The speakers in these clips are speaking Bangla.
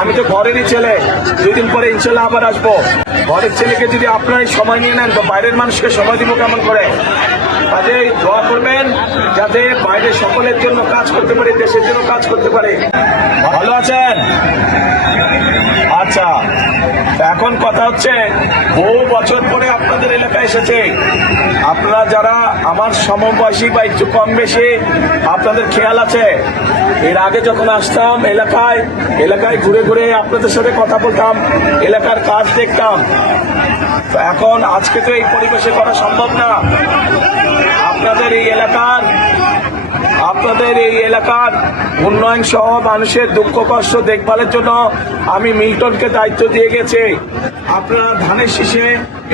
আমি তো ঘরেরই ছেলে, 2 দিন পরে ইনশাল্লাহ আবার আসবো। ঘরের ছেলেকে যদি আপনারাই সময় নিয়ে নেন তো বাইরের মানুষকে সময় দিব কেমন করে? কাজেই দোয়া করবেন যাতে বাইরে সকলের জন্য কাজ করতে পারে, দেশের জন্য কাজ করতে পারে। ভালো আছেন? আচ্ছা, এখন কথা হচ্ছে বহু বছর পরে আপনাদের এলাকায় এসেছে। আপনারা যারা আমার সমবয়সী বা একটু কম বেশি, আপনাদের খেয়াল আছে এর আগে যখন আসতাম এলাকায় ঘুরে ঘুরে আপনাদের সাথে কথা বলতাম, এলাকার কাজ দেখতাম। তো এখন আজকে তো এই পরিবেশে করা সম্ভব না। আপনাদের এই এলাকার উন্নয়ন সহ মানুষের দুঃখ কষ্ট দেখভালের জন্য আমি মিল্টনকে দায়িত্ব দিয়ে গেছি। আপনারা ধানের শীষে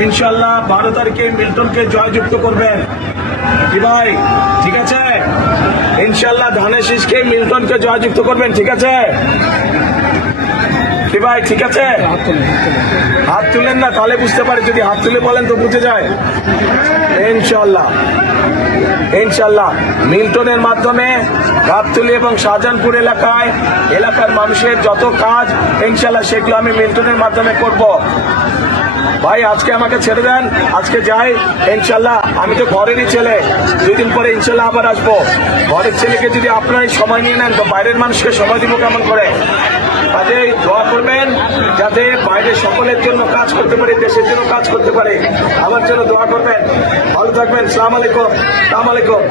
ইনশাল্লাহ 12 তারিখে মিল্টনকে জয়যুক্ত করবেন। কি ভাই, ঠিক আছে? ইনশাল্লাহ ধানের শীষকে মিল্টনকে জয়যুক্ত করবেন, ঠিক আছে? কি ভাই, ঠিক আছে? হাত তুলেন না, তাহলে বুঝতে পারি। যদি হাত তুলে বলেন তো বুঝে যায়। ইনশাল্লাহ মিল্টনের মাধ্যমে গাবতলী এবং শাহজাহানপুর এলাকার মানুষের যত কাজ ইনশাল্লাহ সেগুলো আমি মিল্টনের মাধ্যমে করব। ভাই আজকে আমাকে ছেড়ে দেন, আজকে যাই ইনশাল্লাহ। আমি তো ঘরেরই ছেলে, 2 দিন পরে ইনশাল্লাহ আবার আসবো। ঘরের ছেলেকে যদি আপনারাই সময় নিয়ে নেন তো বাইরের মানুষকে সময় দিব কেমন করে? কাজেই দোয়া করবেন যাতে বাইরে সকলের জন্য কাজ করতে পারে, দেশের জন্য কাজ করতে পারে। আমার জন্য দোয়া করবেন। ভালো থাকবেন। সালাম আলাইকুম।